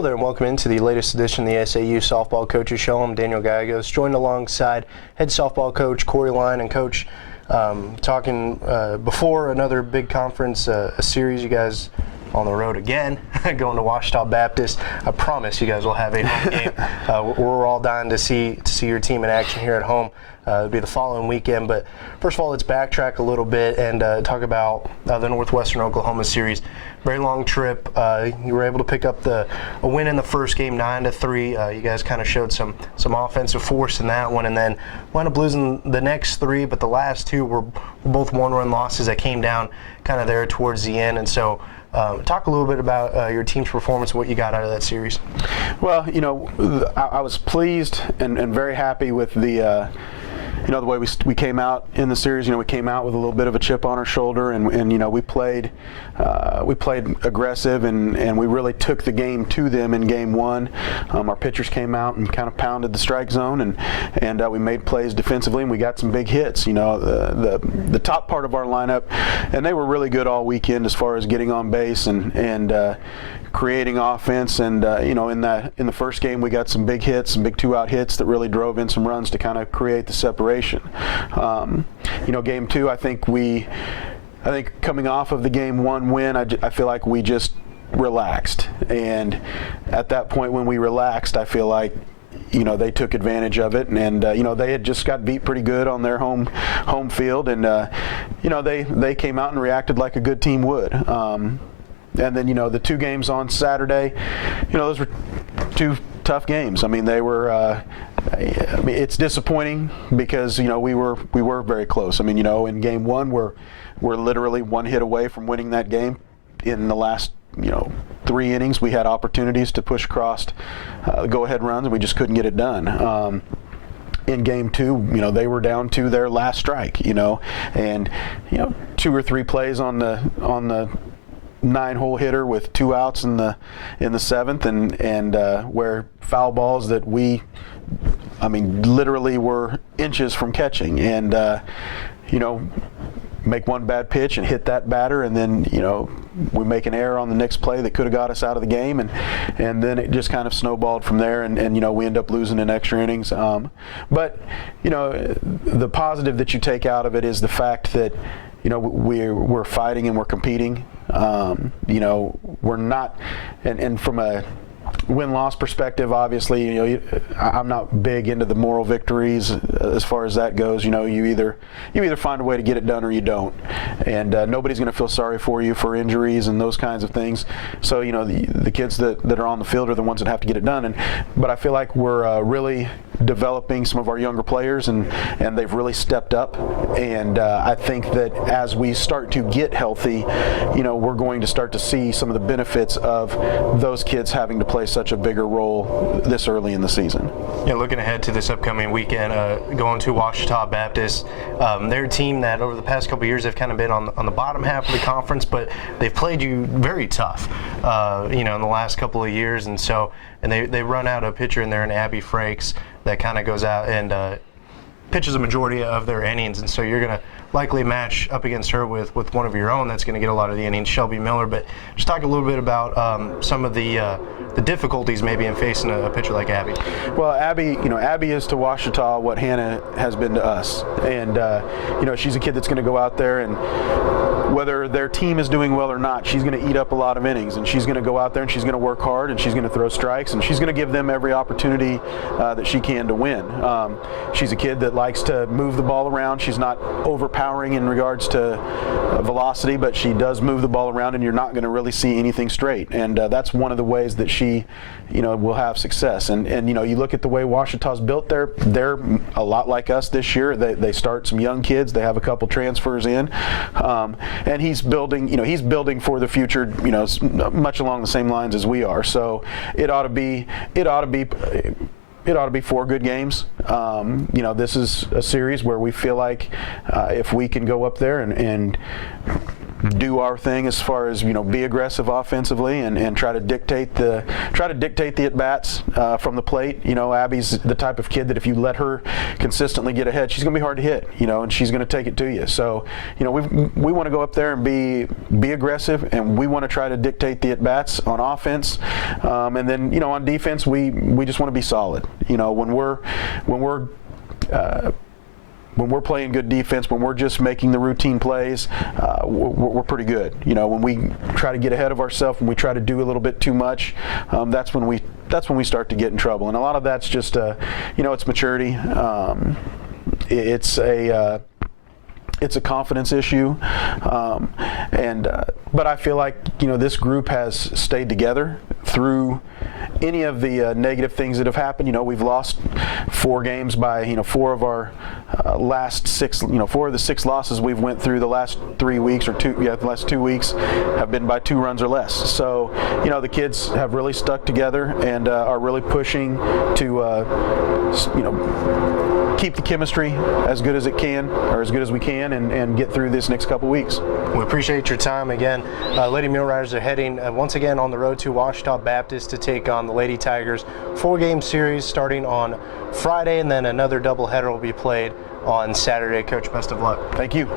Hello there and welcome into the latest edition of the SAU Softball Coaches Show. I'm Daniel Gallegos, joined alongside head softball coach Corey Line. And Coach, talking before another big conference, a series, you guys on the road again, going to Ouachita Baptist. I promise you guys will have a home game. We're all dying to see your team in action here at home. It'll be the following weekend. But first of all, let's backtrack a little bit and talk about the Northwestern Oklahoma series. Very long trip. You were able to pick up a win in the first game, 9-3. You guys kind of showed some offensive force in that one, and then wound up losing the next three. But the last two were both one-run losses that came down kind of there towards the end. And so, talk a little bit about your team's performance and what you got out of that series. Well, I was pleased and very happy with the way we came out in the series. We came out with a little bit of a chip on our shoulder, and we played aggressive, and we really took the game to them in game one. Our pitchers came out and kind of pounded the strike zone, and we made plays defensively, and we got some big hits. The top part of our lineup, and they were really good all weekend as far as getting on base and creating offense. And in the first game, we got some big hits, some big two-out hits that really drove in some runs to kind of create the separation. Game two, I think coming off of the game one win, I feel like we just relaxed. And at that point when we relaxed, I feel like they took advantage of it, and they had just got beat pretty good on their home field, and they came out and reacted like a good team would. And then the two games on Saturday, those were two tough games. I mean, they were. It's disappointing because we were very close. I mean, in game one, we're literally one hit away from winning that game. In the last 3 innings, we had opportunities to push across go-ahead runs, and we just couldn't get it done. In game two, they were down to their last strike, and 2 or 3 plays on the 9-hole hitter with 2 outs in the 7th, and where foul balls that we literally were inches from catching, and make one bad pitch and hit that batter, and then we make an error on the next play that could have got us out of the game, and then it just kind of snowballed from there, and we end up losing in extra innings. But the positive that you take out of it is the fact that we're fighting and we're competing. We're not, and from a win-loss perspective, obviously, I'm not big into the moral victories as far as that goes. You either find a way to get it done or you don't, and nobody's going to feel sorry for you for injuries and those kinds of things. So the kids that are on the field are the ones that have to get it done. But I feel like we're really developing some of our younger players, and they've really stepped up. And I think that as we start to get healthy, we're going to start to see some of the benefits of those kids having to play such a bigger role this early in the season. Yeah, looking ahead to this upcoming weekend, going to Ouachita Baptist. They're a team that over the past couple of years have kind of been on the bottom half of the conference, but they've played you very tough, in the last couple of years. And so, they run out a pitcher in there, in Abby Frakes, that kind of goes out and pitches a majority of their innings, and so you're going to likely match up against her with one of your own that's going to get a lot of the innings, Shelby Miller. But just talk a little bit about some of the difficulties maybe in facing a pitcher like Abby. Well, Abby is to Ouachita what Hannah has been to us, and she's a kid that's going to go out there, and whether their team is doing well or not, she's going to eat up a lot of innings, and she's going to go out there and she's going to work hard, and she's going to throw strikes, and she's going to give them every opportunity that she can to win. She's a kid that likes to move the ball around. She's not overpowering in regards to velocity, but she does move the ball around, and you're not going to really see anything straight. And that's one of the ways that she, will have success. And you look at the way Ouachita's built. They're a lot like us this year. They start some young kids. They have a couple transfers in, and he's building. He's building for the future. Much along the same lines as we are. So it ought to be 4 good games. This is a series where we feel like if we can go up there and do our thing as far as be aggressive offensively and try to dictate the at bats from the plate. Abby's the type of kid that if you let her consistently get ahead, she's going to be hard to hit. And she's going to take it to you. So we want to go up there and be aggressive, and we want to try to dictate the at bats on offense, and then on defense we just want to be solid. When we're playing good defense, when we're just making the routine plays, we're pretty good. When we try to get ahead of ourselves, when we try to do a little bit too much, that's when we start to get in trouble. And a lot of that's just it's maturity. It's a confidence issue, but I feel like this group has stayed together through any of the negative things that have happened. We've lost 4 games by four of our last 6. 4 of the 6 losses we've went through the last 3 weeks or the last 2 weeks have been by 2 runs or less. So the kids have really stuck together and are really pushing to keep the chemistry as good as it can, or as good as we can, and get through this next couple weeks. We appreciate your time again. Lady Mule Riders are heading once again on the road to Ouachita Baptist to take on the Lady Tigers. 4-game series starting on Friday, and then another doubleheader will be played on Saturday. Coach, best of luck. Thank you.